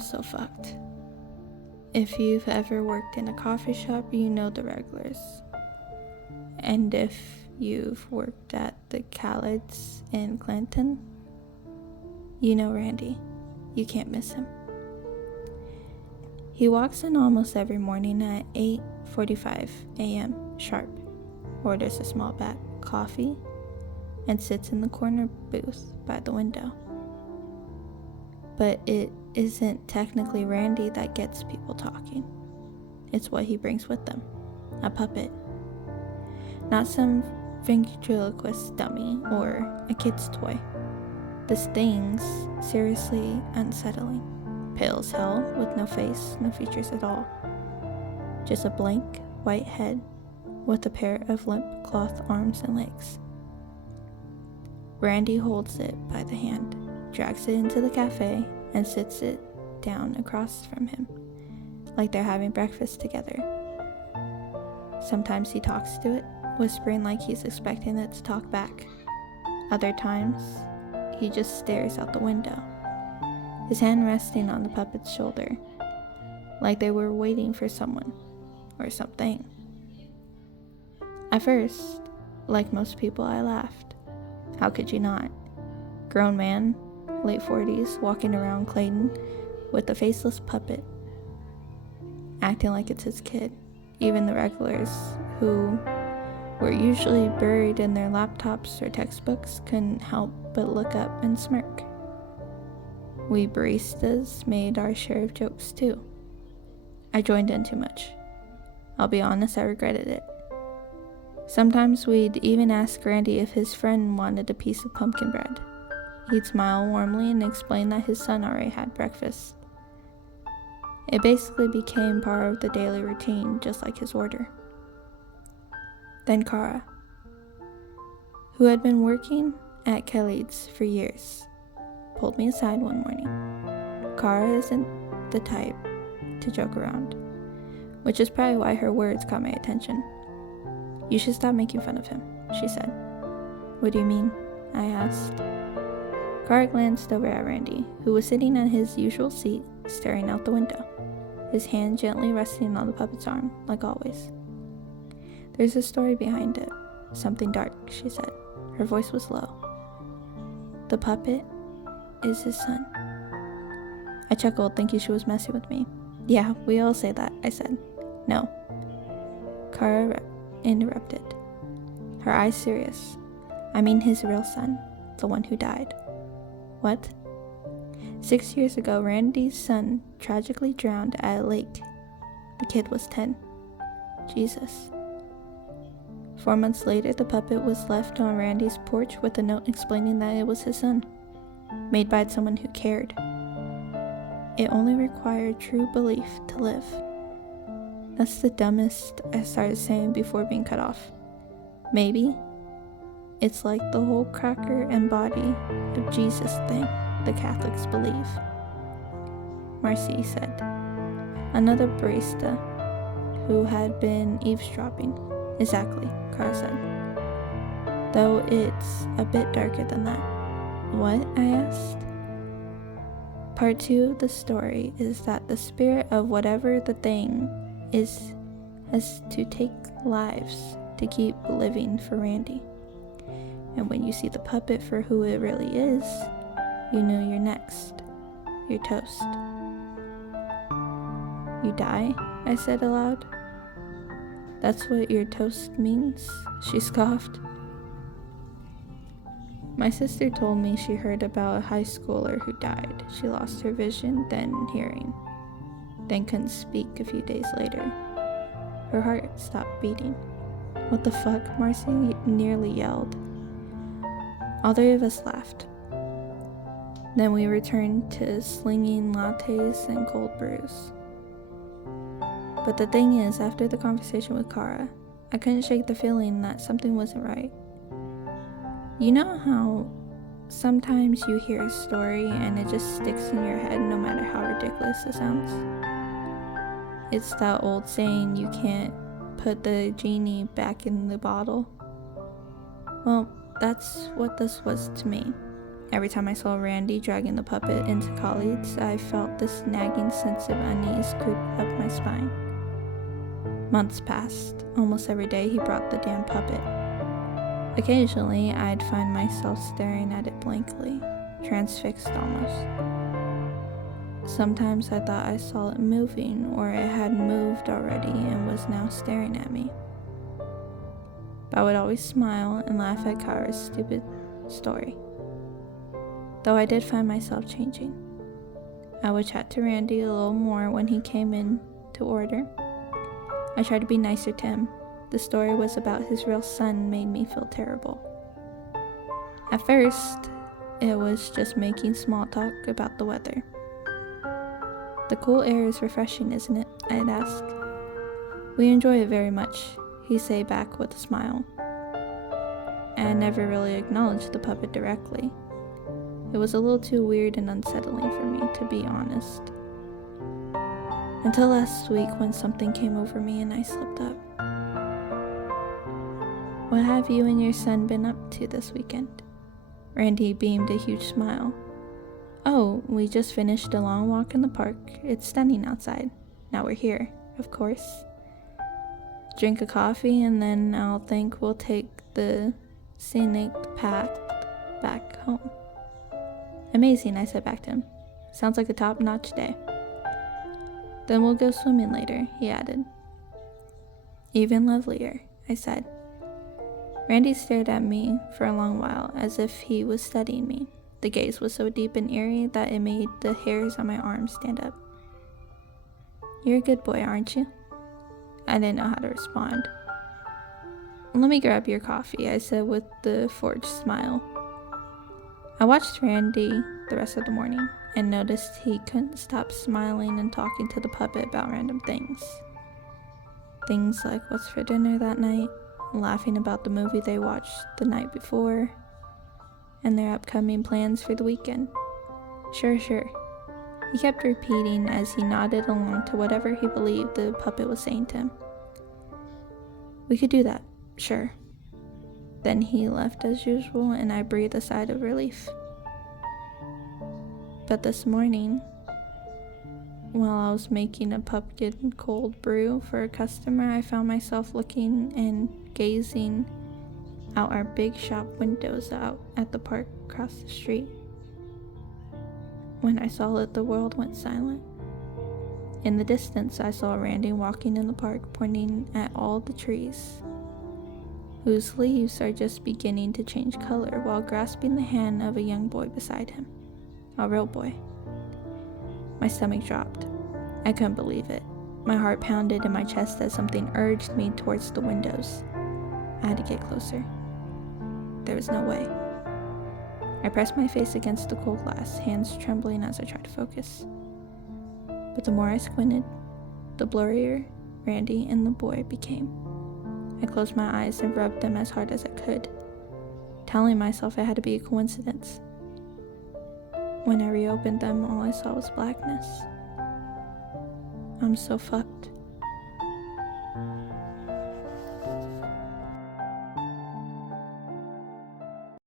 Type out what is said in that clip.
so fucked. If you've ever worked in a coffee shop, you know the regulars. And if you've worked at the Khaled's in Clinton, you know Randy. You can't miss him. He walks in almost every morning at 8:45 a.m. sharp, orders a small black coffee, and sits in the corner booth by the window. But it isn't technically Randy that gets people talking. It's what he brings with them. A puppet. Not some ventriloquist dummy or a kid's toy. This thing's seriously unsettling. Pale as hell, with no face, no features at all. Just a blank, white head with a pair of limp cloth arms and legs. Randy holds it by the hand, drags it into the cafe, and sits it down across from him, like they're having breakfast together. Sometimes he talks to it, whispering like he's expecting it to talk back. Other times, he just stares out the window, his hand resting on the puppet's shoulder, like they were waiting for someone or something. At first, like most people, I laughed. How could you not? Grown man, late 40s, walking around Clayton with a faceless puppet, acting like it's his kid. Even the regulars, who were usually buried in their laptops or textbooks, couldn't help but look up and smirk. We baristas made our share of jokes too. I joined in too much. I'll be honest, I regretted it. Sometimes we'd even ask Randy if his friend wanted a piece of pumpkin bread. He'd smile warmly and explain that his son already had breakfast. It basically became part of the daily routine, just like his order. Then Kara, who had been working at Khaled's for years, pulled me aside one morning. Kara isn't the type to joke around, which is probably why her words caught my attention. "You should stop making fun of him," she said. "What do you mean?" I asked. Kara glanced over at Randy, who was sitting at his usual seat, staring out the window, his hand gently resting on the puppet's arm, like always. "There's a story behind it. Something dark," she said. Her voice was low. "The puppet is his son." I chuckled, thinking she was messing with me. "Yeah, we all say that," I said. "No." Kara interrupted, her eyes serious. "I mean his real son, the one who died." "What?" 6 years ago, Randy's son tragically drowned at a lake. The kid was 10. Jesus. 4 months later, the puppet was left on Randy's porch with a note explaining that it was his son, made by someone who cared. It only required true belief to live. That's the dumbest, I started saying before being cut off. Maybe it's like the whole cracker and body of Jesus thing the Catholics believe, Marcy said, another barista who had been eavesdropping. "Exactly," Kara said, "though it's a bit darker than that." "What?" I asked. Part 2 of the story is that the spirit of whatever the thing is has to take lives to keep living for Randy. And when you see the puppet for who it really is, you know you're next. You're toast. "You die?" I said aloud. "That's what your toast means?" she scoffed. My sister told me she heard about a high schooler who died. She lost her vision, then hearing, then couldn't speak a few days later. Her heart stopped beating. "What the fuck?" Marcy nearly yelled. All three of us laughed. Then we returned to slinging lattes and cold brews. But the thing is, after the conversation with Kara, I couldn't shake the feeling that something wasn't right. You know how sometimes you hear a story and it just sticks in your head no matter how ridiculous it sounds? It's that old saying, you can't put the genie back in the bottle. Well, that's what this was to me. Every time I saw Randy dragging the puppet into colleagues, I felt this nagging sense of unease creep up my spine. Months passed. Almost every day he brought the damn puppet. Occasionally, I'd find myself staring at it blankly, transfixed almost. Sometimes I thought I saw it moving, or it had moved already and was now staring at me. But I would always smile and laugh at Kara's stupid story. Though I did find myself changing. I would chat to Randy a little more when he came in to order. I tried to be nicer to him. The story was about his real son made me feel terrible. At first, it was just making small talk about the weather. The cool air is refreshing, isn't it? I'd ask. We enjoy it very much, he'd say back with a smile. I never really acknowledged the puppet directly. It was a little too weird and unsettling for me, to be honest. Until last week when something came over me and I slipped up. What have you and your son been up to this weekend? Randy beamed a huge smile. Oh, we just finished a long walk in the park. It's stunning outside. Now we're here, of course. Drink a coffee and then I'll think we'll take the scenic path back home. Amazing, I said back to him. Sounds like a top-notch day. Then we'll go swimming later, he added. Even lovelier, I said. Randy stared at me for a long while, as if he was studying me. The gaze was so deep and eerie that it made the hairs on my arms stand up. You're a good boy, aren't you? I didn't know how to respond. Let me grab your coffee, I said with the forced smile. I watched Randy the rest of the morning and noticed he couldn't stop smiling and talking to the puppet about random things. Things like what's for dinner that night, laughing about the movie they watched the night before, and their upcoming plans for the weekend. Sure. He kept repeating as he nodded along to whatever he believed the puppet was saying to him. We could do that, sure. Then he left as usual, and I breathed a sigh of relief. But this morning, while I was making a pumpkin cold brew for a customer, I found myself looking and gazing out our big shop windows out at the park across the street. When I saw it, the world went silent. In the distance, I saw Randy walking in the park, pointing at all the trees, whose leaves are just beginning to change color, while grasping the hand of a young boy beside him. A real boy. My stomach dropped. I couldn't believe it. My heart pounded in my chest as something urged me towards the windows. I had to get closer. There was no way. I pressed my face against the cold glass, hands trembling as I tried to focus. But the more I squinted, the blurrier Randy and the boy became. I closed my eyes and rubbed them as hard as I could, telling myself it had to be a coincidence. When I reopened them, all I saw was blackness. I'm so fucked.